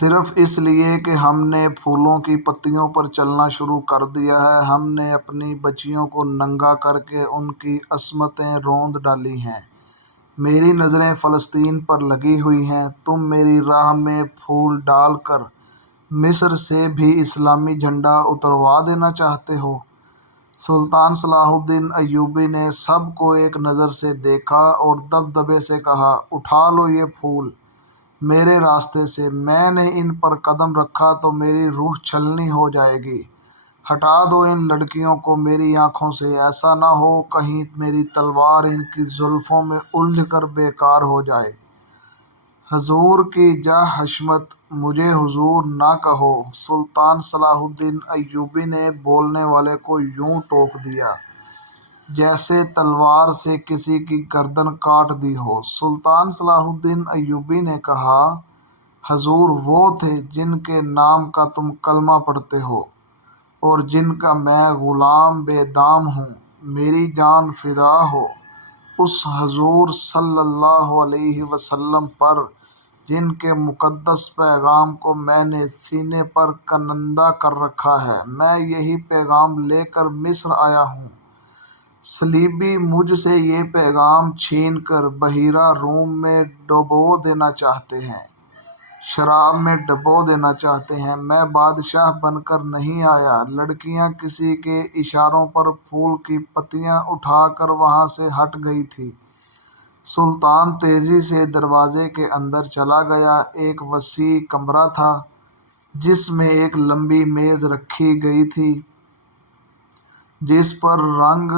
صرف اس لیے کہ ہم نے پھولوں کی پتیوں پر چلنا شروع کر دیا ہے۔ ہم نے اپنی بچیوں کو ننگا کر کے ان کی عصمتیں روند ڈالی ہیں۔ میری نظریں فلسطین پر لگی ہوئی ہیں۔ تم میری راہ میں پھول ڈال کر مصر سے بھی اسلامی جھنڈا اتروا دینا چاہتے ہو؟ سلطان صلاح الدین ایوبی نے سب کو ایک نظر سے دیکھا اور دبدبے سے کہا، اٹھا لو یہ پھول میرے راستے سے۔ میں نے ان پر قدم رکھا تو میری روح چھلنی ہو جائے گی۔ ہٹا دو ان لڑکیوں کو میری آنکھوں سے، ایسا نہ ہو کہیں میری تلوار ان کی زلفوں میں الجھ کر بیکار ہو جائے۔ حضور کی جاہ حشمت، مجھے حضور نہ کہو۔ سلطان صلاح الدین ایوبی نے بولنے والے کو یوں ٹوک دیا جیسے تلوار سے کسی کی گردن کاٹ دی ہو۔ سلطان صلاح الدین ایوبی نے کہا، حضور وہ تھے جن کے نام کا تم کلمہ پڑھتے ہو اور جن کا میں غلام بے دام ہوں، میری جان فدا ہو اس حضور صلی اللہ علیہ وسلم پر جن کے مقدس پیغام کو میں نے سینے پر کندہ کر رکھا ہے۔ میں یہی پیغام لے کر مصر آیا ہوں۔ صلیبی مجھ سے یہ پیغام چھین کر بحیرہ روم میں ڈبو دینا چاہتے ہیں، شراب میں ڈبو دینا چاہتے ہیں۔ میں بادشاہ بن کر نہیں آیا۔ لڑکیاں کسی کے اشاروں پر پھول کی پتیاں اٹھا کر وہاں سے ہٹ گئی تھیں۔ سلطان تیزی سے دروازے کے اندر چلا گیا۔ ایک وسیع کمرہ تھا جس میں ایک لمبی میز رکھی گئی تھی جس پر رنگ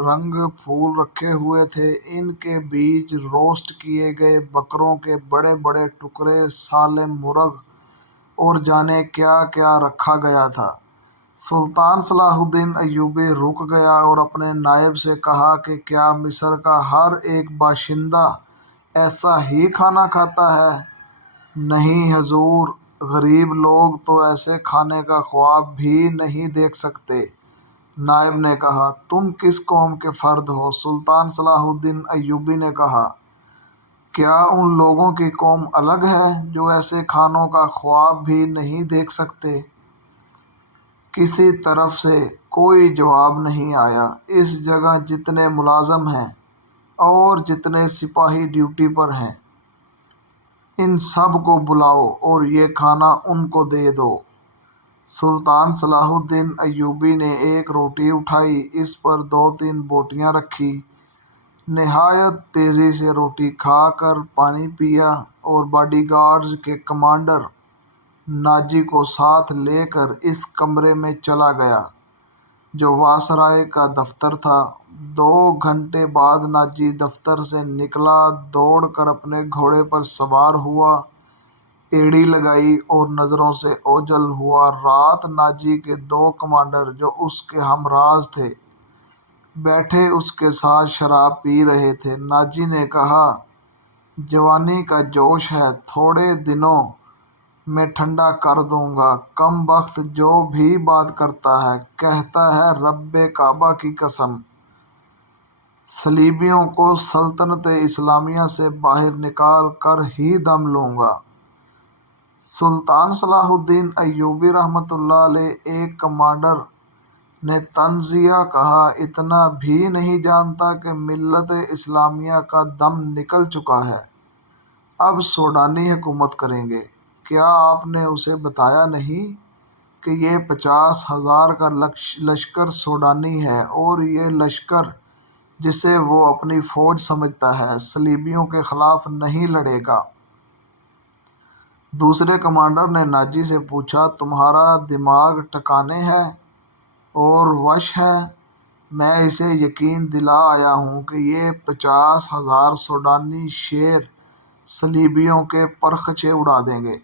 رنگ پھول رکھے ہوئے تھے۔ ان کے بیچ روسٹ کیے گئے بکروں کے بڑے بڑے ٹکڑے، سالم مرغ اور جانے کیا کیا رکھا گیا تھا۔ سلطان صلاح الدین ایوبی رک گیا اور اپنے نائب سے کہا کہ کیا مصر کا ہر ایک باشندہ ایسا ہی کھانا کھاتا ہے؟ نہیں حضور، غریب لوگ تو ایسے کھانے کا خواب بھی نہیں دیکھ سکتے۔ نائب نے کہا، تم کس قوم کے فرد ہو؟ سلطان صلاح الدین ایوبی نے کہا، کیا ان لوگوں کی قوم الگ ہے جو ایسے کھانوں کا خواب بھی نہیں دیکھ سکتے؟ کسی طرف سے کوئی جواب نہیں آیا۔ اس جگہ جتنے ملازم ہیں اور جتنے سپاہی ڈیوٹی پر ہیں، ان سب کو بلاؤ اور یہ کھانا ان کو دے دو۔ سلطان صلاح الدین ایوبی نے ایک روٹی اٹھائی، اس پر 2-3 بوٹیاں رکھی، نہایت تیزی سے روٹی کھا کر پانی پیا اور باڈی گارڈز کے کمانڈر ناجی کو ساتھ لے کر اس کمرے میں چلا گیا جو وائسرائے کا دفتر تھا۔ 2 گھنٹے بعد ناجی دفتر سے نکلا، دوڑ کر اپنے گھوڑے پر سوار ہوا، ایڑی لگائی اور نظروں سے اوجھل ہوا۔ رات ناجی کے 2 کمانڈر جو اس کے ہمراز تھے بیٹھے اس کے ساتھ شراب پی رہے تھے۔ ناجی نے کہا، جوانی کا جوش ہے، تھوڑے دنوں میں ٹھنڈا کر دوں گا۔ کم بخت جو بھی بات کرتا ہے کہتا ہے رب کعبہ کی قسم، صلیبیوں کو سلطنت اسلامیہ سے باہر نکال کر ہی دم لوں گا۔ سلطان صلاح الدین ایوبی رحمۃ اللہ علیہ ایک کمانڈر نے طنزیہ کہا، اتنا بھی نہیں جانتا کہ ملت اسلامیہ کا دم نکل چکا ہے، اب سوڈانی حکومت کریں گے۔ کیا آپ نے اسے بتایا نہیں کہ یہ 50,000 کا لشکر سوڈانی ہے اور یہ لشکر جسے وہ اپنی فوج سمجھتا ہے، صلیبیوں کے خلاف نہیں لڑے گا؟ دوسرے کمانڈر نے ناجی سے پوچھا، تمہارا دماغ ٹھکانے ہے اور وش ہے؟ میں اسے یقین دلا آیا ہوں کہ یہ 50,000 سوڈانی شیر صلیبیوں کے پرخچے اڑا دیں گے۔